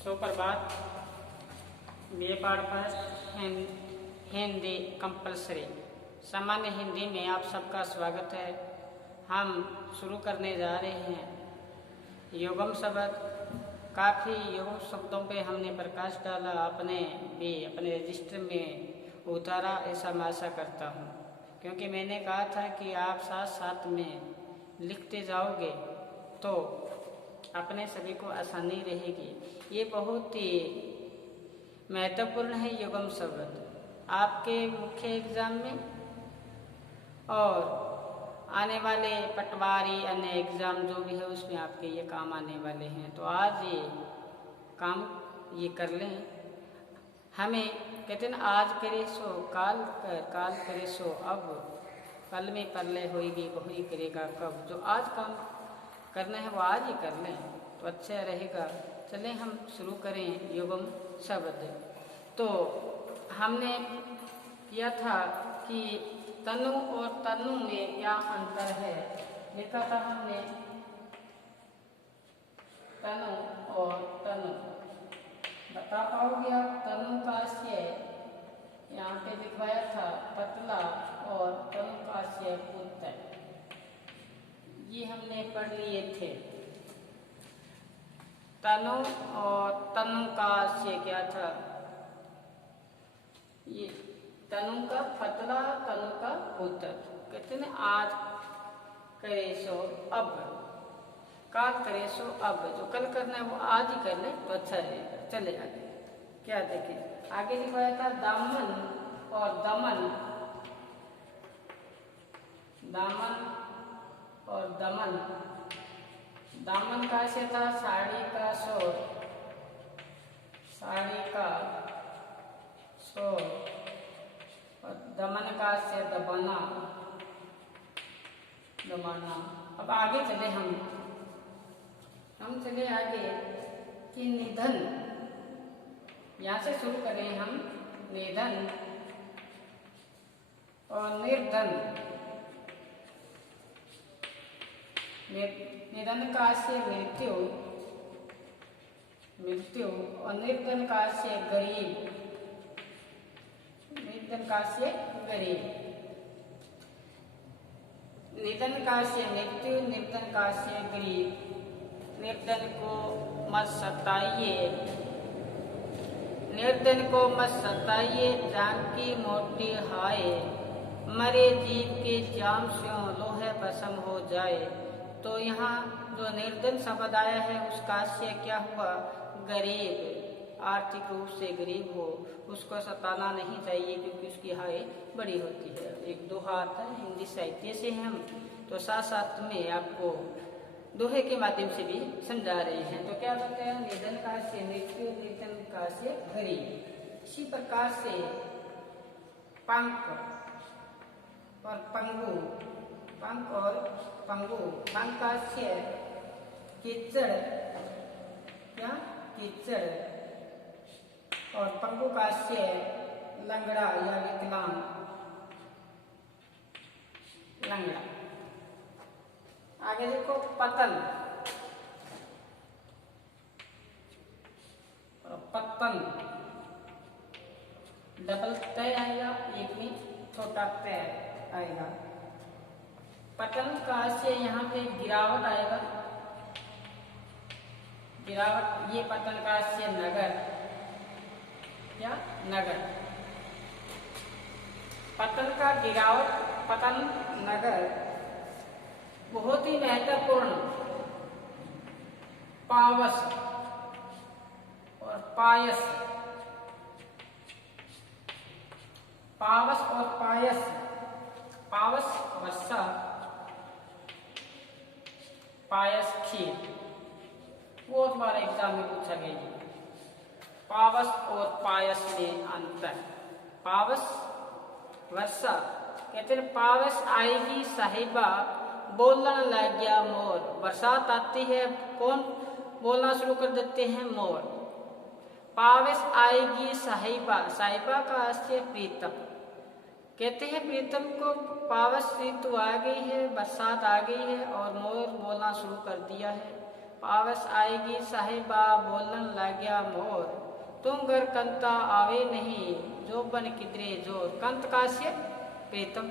सुप्रभात। बीए पाठ first Hindi compulsory सामान्य हिंदी में आप सबका स्वागत है। हम शुरू करने जा रहे हैं युग्म शब्द। काफ़ी युग्म शब्दों पे हमने प्रकाश डाला, आपने भी अपने रजिस्टर में उतारा, ऐसा मैं आशा करता हूँ, क्योंकि मैंने कहा था कि आप साथ साथ में लिखते जाओगे तो अपने सभी को आसानी रहेगी। ये बहुत ही महत्वपूर्ण है युग्म शब्द आपके मुख्य एग्जाम में और आने वाले पटवारी अन्य एग्ज़ाम जो भी है उसमें आपके ये काम आने वाले हैं। तो आज ये काम ये कर लें। हमें कहते हैं आज करे सो काल कर, काल करे सो अब, कल में परले होएगी वही करेगा कब। जो आज काम करना है वो आज ही कर लें तो अच्छा रहेगा। चलें हम शुरू करें युग्म शब्द। तो हमने किया था कि तनु और तनु में क्या अंतर है, लिखा था हमने तनु और तनु। बता पाओगे आप? तनु का आशय यहाँ पे लिखवाया था पतला और तनु का आशय पुत्र, ये हमने पढ़ लिए थे। तनु और तनु का आशय क्या था? ये तनु का पतला, तनु का पुत्र। कहते हैं आज करे सो अब, काल करे सो अब। जो कल करना है वो आज ही कर ले तो अच्छा रहेगा। चले आगे क्या देखें। आगे लिखवाया था दामन और दमन, दामन और दमन। दामन का आशय था साड़ी का शोर, साड़ी का शोर। और दमन का आशय दबाना, दबाना। अब आगे चले हम चले आगे कि निधन, यहाँ से शुरू करें हम। निधन और निर्धन। निधन का आशय मृत्यु, मृत्यु। और निर्धन का आशय गरीब, निर्धन का आशय गरीब। निधन का आशय मृत्यु, निर्धन का आशय गरीब। निर्धन को मत सताइए, निर्धन को मत सताइए, जान की मोटी हाय, मरे जीव के जाम से लोहे भस्म हो जाए। तो यहाँ जो निर्धन शब्द आया है उसका आशय क्या हुआ? गरीब, आर्थिक रूप से गरीब हो उसको सताना नहीं चाहिए, क्योंकि उसकी हाय बड़ी होती है। एक दोहा आता है, हिंदी साहित्य से हम तो साथ साथ में आपको दोहे के माध्यम से भी समझा रहे हैं। तो क्या कहते हैं? निधन का आशय मृत्यु, निर्धन का आशय गरीब। इसी प्रकार से पंख और पंगु, पंख और पंगु। पंख का आशय कीचड़, क्या? कीचड़। और पंगु का आशय लंगड़ा या विकलांग, लंगड़ा। आगे देखो पतन और पतन। डबल तय आएगा, एक में छोटा तय आएगा। पतन का आशय यहाँ पे गिरावट आएगा, गिरावट। ये पतन का आशय नगर, क्या? नगर। पतन का गिरावट, पतन, नगर। बहुत ही महत्वपूर्ण पावस और पायस, पावस और पायस। पावस वर्षा, पायस खीर। बहुत बार एग्जाम में पूछा गया पावस और पायस में अंतर। पावस वर्षा, कहते हैं पावस आएगी साहिबा, बोलने लग गया मोर। बरसात आती है, कौन बोलना शुरू कर देते हैं? मोर। पावस आएगी साहिबा, साहिबा का आशय प्रीतम। कहते हैं प्रीतम को पावस ऋतु आ गई है, बरसात आ गई है और मोर बोलना शुरू कर दिया है। पावस आएगी साहिबा बोलन लाग्या मोर, तुम घर कंता आवे नहीं, जोबन किधरे जोर। कंत काश्य प्रीतम,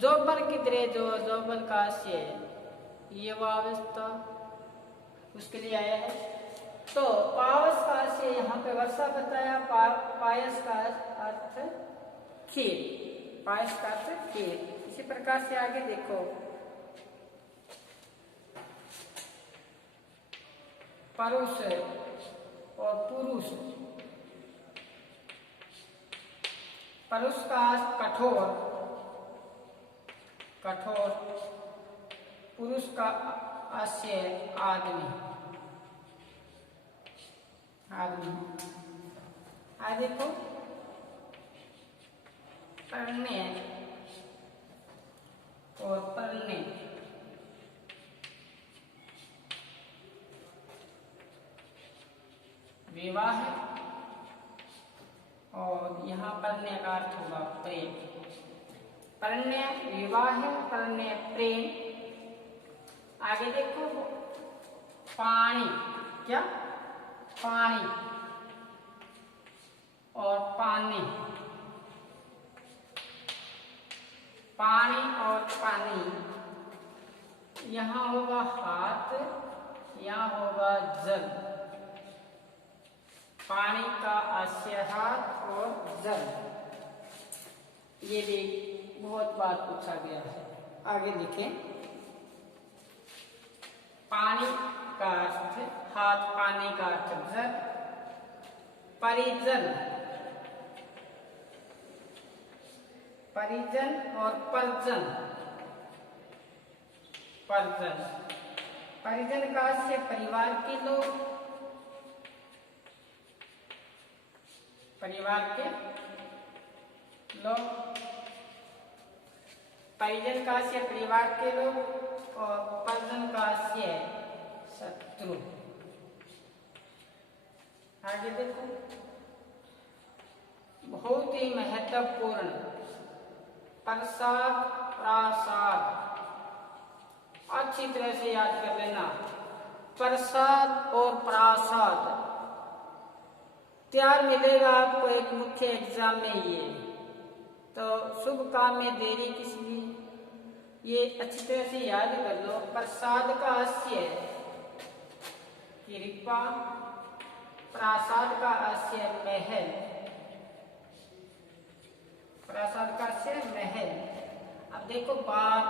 जोबन किधरे जोर, जोबन काश्य, ये वावस्था उसके लिए आया है। तो पावस काश्य यहाँ पे वर्षा बताया, पायस का अर्थ खीर, पायस का अर्थ खीर। इसी प्रकार से आगे देखो, परुष और पुरुष। परुष का कठोर, कठोर। पुरुष का आशय आदमी, आदमी। आगे देखो, पढ़ने और पढ़ने। विवाह और यहाँ पढ़ने का अर्थ होगा प्रेम। पढ़ने विवाह, पढ़ने प्रेम। आगे देखो, पानी, क्या? पानी और पानी, पानी और पानी। यहाँ होगा हाथ, यहाँ होगा जल। पानी का आशय हाथ और जल। ये भी बहुत बार पूछा गया है। आगे देखें, पानी का अर्थ हाथ, पानी का अर्थ जल। परिजन, परिजन और परजन। परजन, परिजन का आशय परिवार के लोग, परिवार के लोग। परिजन का आशय परिवार के लोग और परजन का आशय शत्रु। आगे देखो, बहुत ही महत्वपूर्ण, प्रसाद, प्रासाद। अच्छी तरह से याद कर लेना, प्रसाद और प्रासाद। तैयार मिलेगा आपको एक मुख्य एग्जाम में ये, तो शुभ काम में देरी किस लिए, ये अच्छी तरह से याद कर लो। प्रसाद का आशय कृपा, प्रासाद का आशय महल, प्रासाद का आशय महल। अब देखो, बात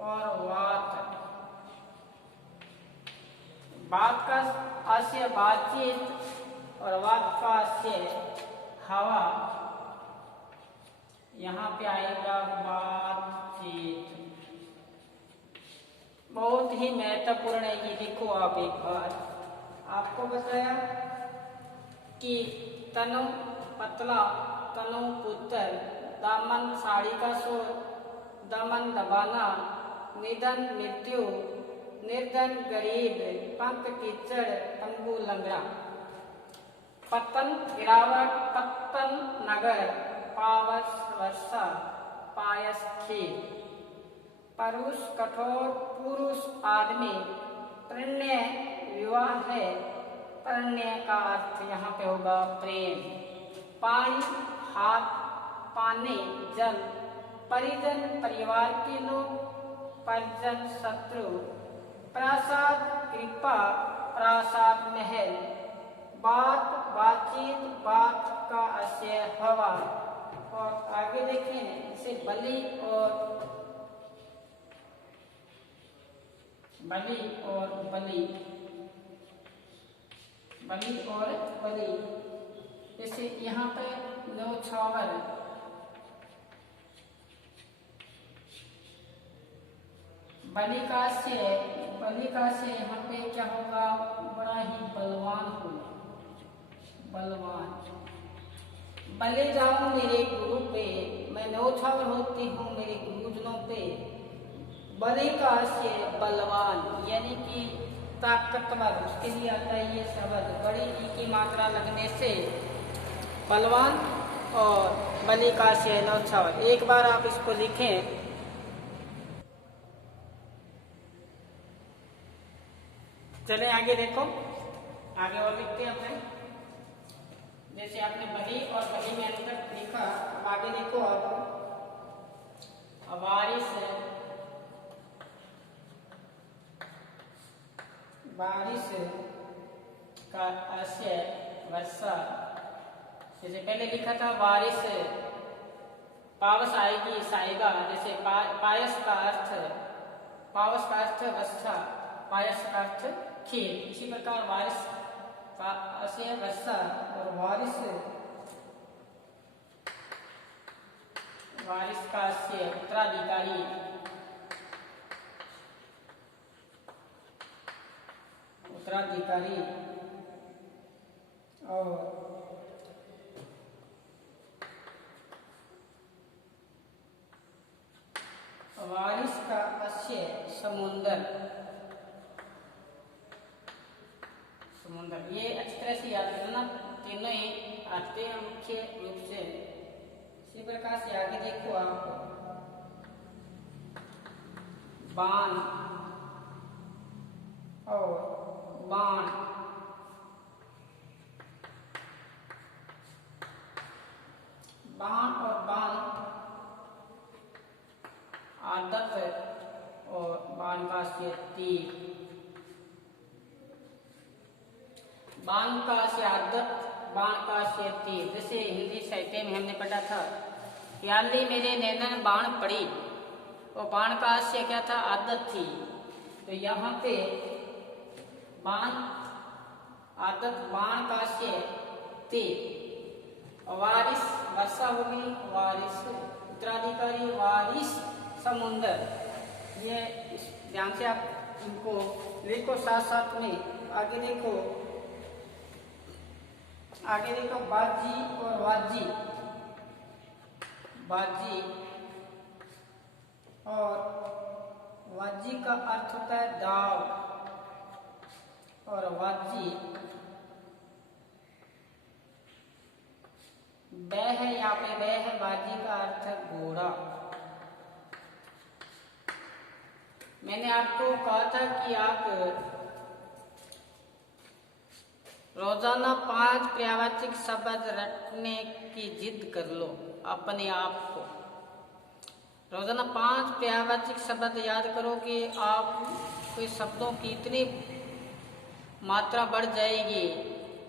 और वात। बात का आशय बातचीत और वात का आशय हवा। यहाँ पे आएगा बातचीत। बहुत ही महत्वपूर्ण है ये, देखो आप एक बार। आपको बताया कि तनु पतला, तनु पुत्र, दामन साड़ी का शोर, दमन दबाना, निधन मृत्यु, निर्धन गरीब, पंख कीचड़, तंबू लंगड़ा। पतन गिरावट, पत्तन नगर, पावस वर्षा, पायस खीर। परुष कठोर, पुरुष आदमी, प्रणय विवाह है। प्रणय का अर्थ यहाँ पे होगा प्रेम। पानी हाथ, पाने जल। परिजन परिवार के लोग, परिजन शत्रु। प्रासाद कृपा, प्रासाद महल। बात बातचीत, बात का आशय हवा। और आगे देखें, इसे बलि और बलि और बलि, बलि और बलि। जैसे यहाँ पे न्यौछावर, बलि का से यहाँ पे क्या होगा, बड़ा ही बलवान होगा, बलवान। बलि जाऊं मेरे गुरु पे, मैं न्यौछावर होती हूँ मेरे गुरुजनों पे। बलि का से बलवान यानी कि ताकतवर, उसके लिए आता है ये शब्द। बड़ी ई की मात्रा लगने से बलवान और बलि का से न्यौछावर। एक बार आप इसको लिखें। चले आगे देखो, आगे और लिखते हैं अपने। जैसे आपने बली और बली में अंतर लिखा, अब आगे देखो आप वारिस, बारिश का आशय वर्षा। जैसे पहले लिखा था बारिश पावस आएगी साएगा, जैसे पायस का अर्थ, पावस का अर्थ वर्षा, पायस का अर्थ खेत। इसी प्रकार बारिश का आशय वर्षा और बारिश, बारिश का आशय उत्तराधिकारी, उत्तराधिकारी। और बारिश का आशय समुंदर, समुंदर। ये अच्छी तरह से याद करना, तीनों ही आते हैं मुख्य रूप से। इसी प्रकार से आगे देखो आप बाण और बाण, बाण और बाण, आदत और बाण का आशय तीर, बाण का आशय आदत, बाण का आशय तीर। जैसे हिंदी साहित्य में हमने पढ़ा था, प्याली मेरे नैनन बाण पड़ी, और बाण का आशय क्या था, आदत थी। तो यहाँ पे बाण आदत, बाण का आशय तीर। वारिस वर्षा होगी, वारिस उत्तराधिकारी, वारिस समुंदर। ये ध्यान से आप इनको लिखो साथ साथ में। आगे देखो, आगे देखो बाजी और वाजी, बाजी और वाजी का अर्थ होता है दाव, और वाजी वह है, यहाँ पे वह है, बाजी का अर्थ है घोड़ा। मैंने आपको कहा था कि आप रोजाना 5 पर्यायवाचक शब्द रटने की जिद कर लो अपने आप को। रोजाना 5 पर्यायवाचक शब्द याद करोगे, आप कोई शब्दों की इतनी मात्रा बढ़ जाएगी।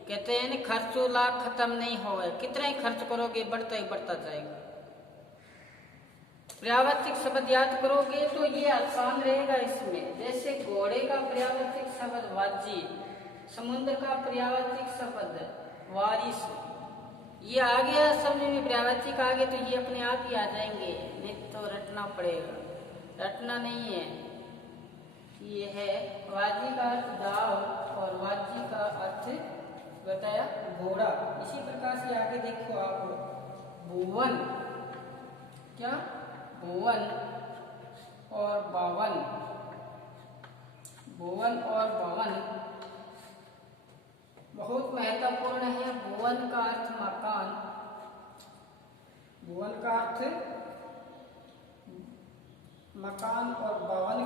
कहते हैं ना, खर्चो लाख खत्म नहीं होगा, कितना ही खर्च करोगे बढ़ता ही बढ़ता जाएगा। पर्यायवाचक शब्द याद करोगे तो ये आसान रहेगा इसमें। जैसे घोड़े का पर्यायवाचक शब्द वाजी, समुद्र का पर्यायवाचक शब्द वारिस, ये आ गया समझ में, पर्यायवाचक आ गए तो ये अपने आप ही आ जाएंगे, नहीं तो रटना पड़ेगा। रटना नहीं है, ये है वाजी का अर्थ दाव और वाजी का अर्थ बताया घोड़ा। इसी प्रकार से आगे देखो आप भुवन, क्या भुवन और बावन, भुवन और बावन बहुत महत्वपूर्ण है। भुवन का अर्थ मकान, भुवन का अर्थ मकान, और भवन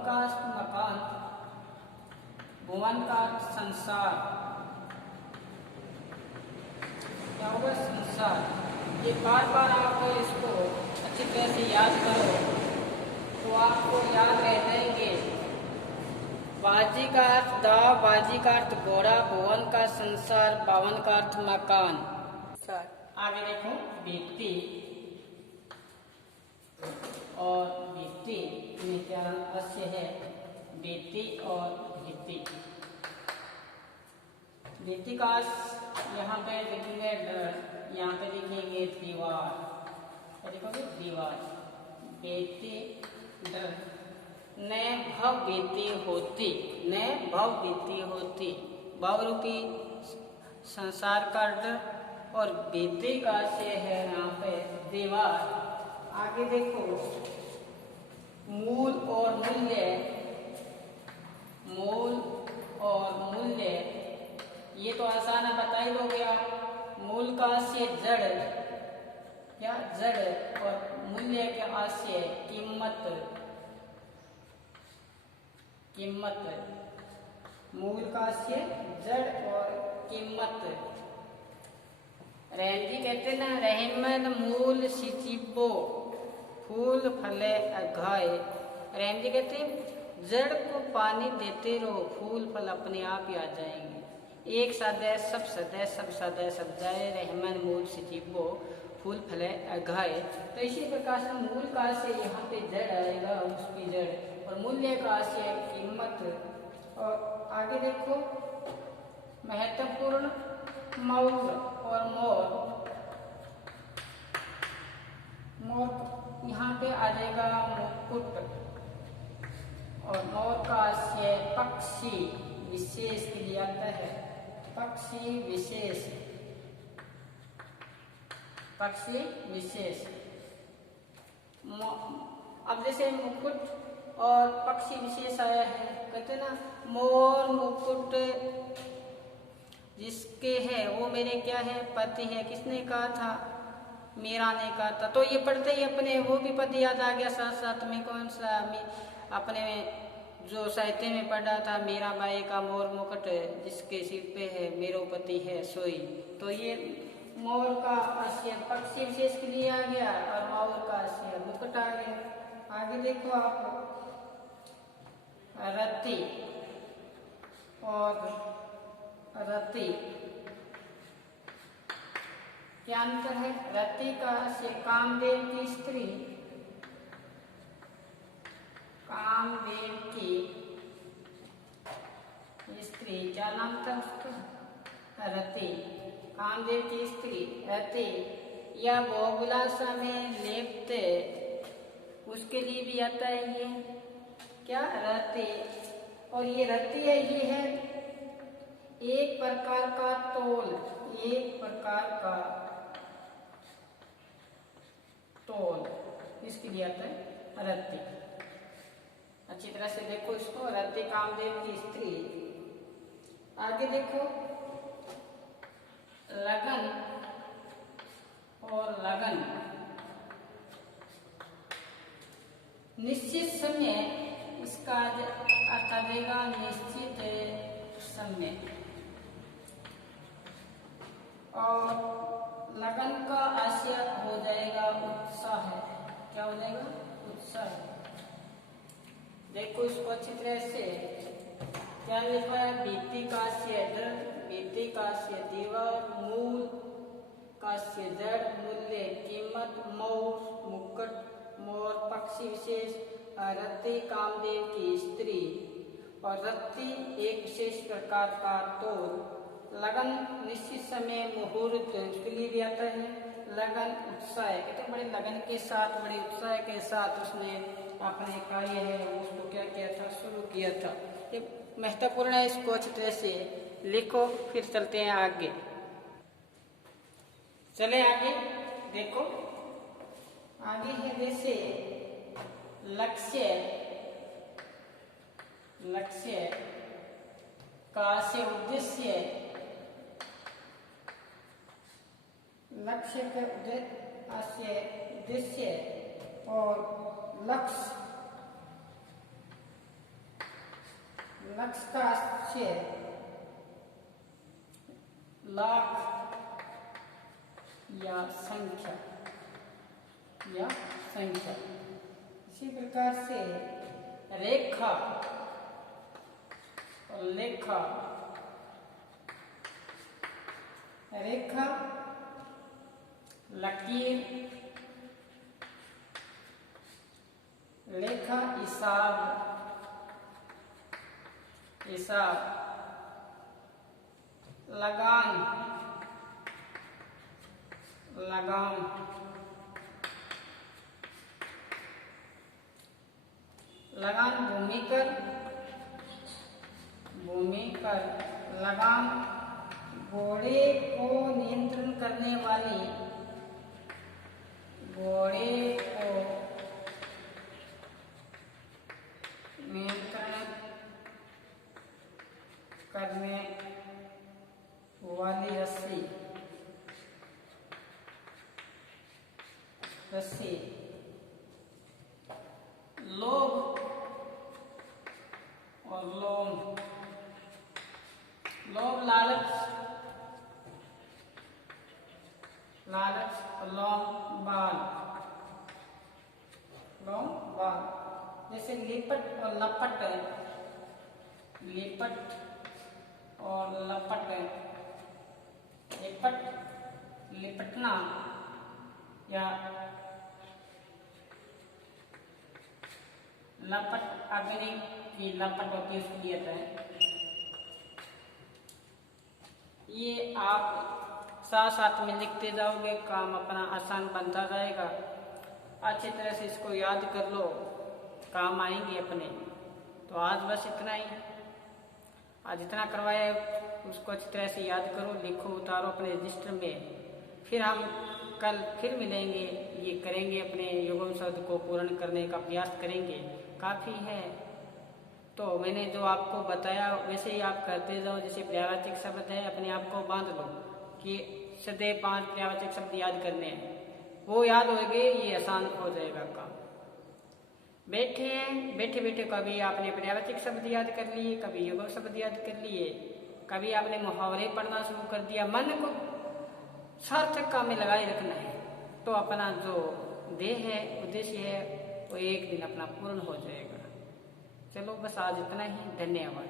का अर्थ मकान, भुवन का अर्थ संसार। क्या होगा, संसार। ये बार बार आप इसको अच्छी तरह से याद करो तो आपको याद रह जाएंगे। बाजी का अर्थ दाव, बाजी का अर्थ घोड़ा, भुवन का संसार, बावन का अर्थ मकान। आगे देखो व्यक्ति और व्यक्ति में क्या आशय है, व्यक्ति और व्यक्ति। व्यक्ति का यहाँ पे लिखेंगे, यहाँ पे लिखेंगे दीवार, और देखोगे दीवार, व्यक्ति डर, न भव बीती होती, न भव बीती होती, भव रूपी संसार का डर, और बीती का आशय है यहाँ पे दीवार। आगे देखो मूल और मूल्य, मूल और मूल्य, ये तो आसान है, बता ही दोगे आप। मूल का आशय जड़, क्या जड़, और मूल्य का आशय कीमत, कीमत। मूल का से जड़ और कीमत। रहमजी कहते ना, रहमन मूल सिचिबो फूल फले अघाए। रहमजी कहते जड़ को पानी देते रहो, फूल फल अपने आप ही आ जाएंगे। एक सदै सब सदै सब सदै सब जाए, रहमन मूल सिचिबो फूल फले अघाए। तो इसी प्रकार से मूल का से यहाँ पे जड़ आएगा, उसकी जड़, और मूल्य का से कीमत। और आगे देखो महत्वपूर्ण मौर और मोर। मोर यहाँ पे आ जाएगा मुकुट, और मोर का से पक्षी विशेष के लिए आता है, पक्षी विशेष, पक्षी विशेष। अब जैसे मुकुट और पक्षी विशेष आया है, कहते ना मोर मुकुट जिसके है वो मेरे क्या है, पति है। किसने कहा था? मीरा ने कहा था। तो ये पढ़ते ही अपने वो भी पति याद आ गया साथ साथ में। कौन सा? अपने जो साहित्य में पढ़ा था, मीरा बाई का मोर मुकुट जिसके सिर पे है मेरो पति है सोई। तो ये मोर का आशय पक्षी विशेष के लिए आ गया, और मोर का आशय मुकुट आ गया। आगे देखो आप रति और रति, क्या अंतर है? रति का से कामदेव की स्त्री, कामदेव की स्त्री, क्या नाम था उसका? रति, कामदेव की स्त्री रति। या बहुबुलासा में लेप्त, उसके लिए भी आता है ये क्या? रति। और ये रति है, ये है एक प्रकार का तोल, एक प्रकार का तोल, इसके लिए आता है रति। अच्छी तरह से देखो इसको, रति कामदेव की स्त्री। आगे देखो लगन और लगन, निश्चित समय, इसका अर्थ देगा निश्चित समय। और लगन का आशय हो जाएगा उत्साह। क्या हो जाएगा? उत्साह। देखो इसको अच्छी तरह से, क्या लिखा है? बीती का आशय जड़, बीती का आशय दीवार, मूल का आशय जड़, मूल्य कीमत, मोर मुकुट, मोर पक्षी विशेष, रति कामदेव की स्त्री, और रति एक विशेष प्रकार का तोल। लगन निश्चित समय मुहूर्त, उसके लिए भी आता है। लगन उत्साह, कहते बड़े लगन के साथ, बड़े उत्साह के साथ उसने अपने कार्य है उसको क्या किया था? शुरू किया था। ये महत्वपूर्ण है, इसको अच्छी तरह से लिखो। फिर चलते हैं आगे, चले आगे। देखो आगे है जैसे लक्ष्य, लक्ष्य का से उद्देश्य, लक्ष्य के उद्देश्य और लक्ष्य, लक्ष्य का आशय लाख या संख्या, या संख्या। इसी प्रकार से रेखा और लेखा, रेखा लकीर, लेखा हिसाब, हिसाब, लगान, लगाम, लगान भूमिकर, भूमिकर, लगाम घोड़े को नियंत्रण करने वाली, घोड़े को नियंत्रण करने वाली रस्सी, रस्सी। लोभ और लोम, लोभ लालच, लालच, लोभ बाल, लोभ बाल। जैसे लिपट और लपट, लिपट और लपट, लिपट लिपटना या लपट, अग्नि की लपट होती है उसको दिया है। ये आप साथ साथ में लिखते जाओगे, काम अपना आसान बनता जाएगा। अच्छी तरह से इसको याद कर लो, काम आएंगे अपने। तो आज बस इतना ही, आज इतना करवाया उसको अच्छी तरह से याद करो, लिखो, उतारो अपने रजिस्टर में। फिर हम कल फिर मिलेंगे, ये करेंगे, अपने युग्म शब्द को पूर्ण करने का प्रयास करेंगे। काफ़ी है तो मैंने जो आपको बताया वैसे ही आप करते जाओ। जैसे पर्यायवाचक शब्द है, अपने आप को बांध लो कि सदैव 5 पर्यायवाचक शब्द याद करने हैं, वो याद हो गए, ये आसान हो जाएगा काम। बैठे बैठे कभी आपने पर्यायवाचक शब्द याद कर लिए, कभी युग्म शब्द याद कर लिए, कभी आपने मुहावरे पढ़ना शुरू कर दिया। मन को सार्थक काम में लगाए रखना है, तो अपना जो देह है, उद्देश्य है, वो एक दिन अपना पूर्ण हो जाएगा। चलो बस आज इतना ही, धन्यवाद।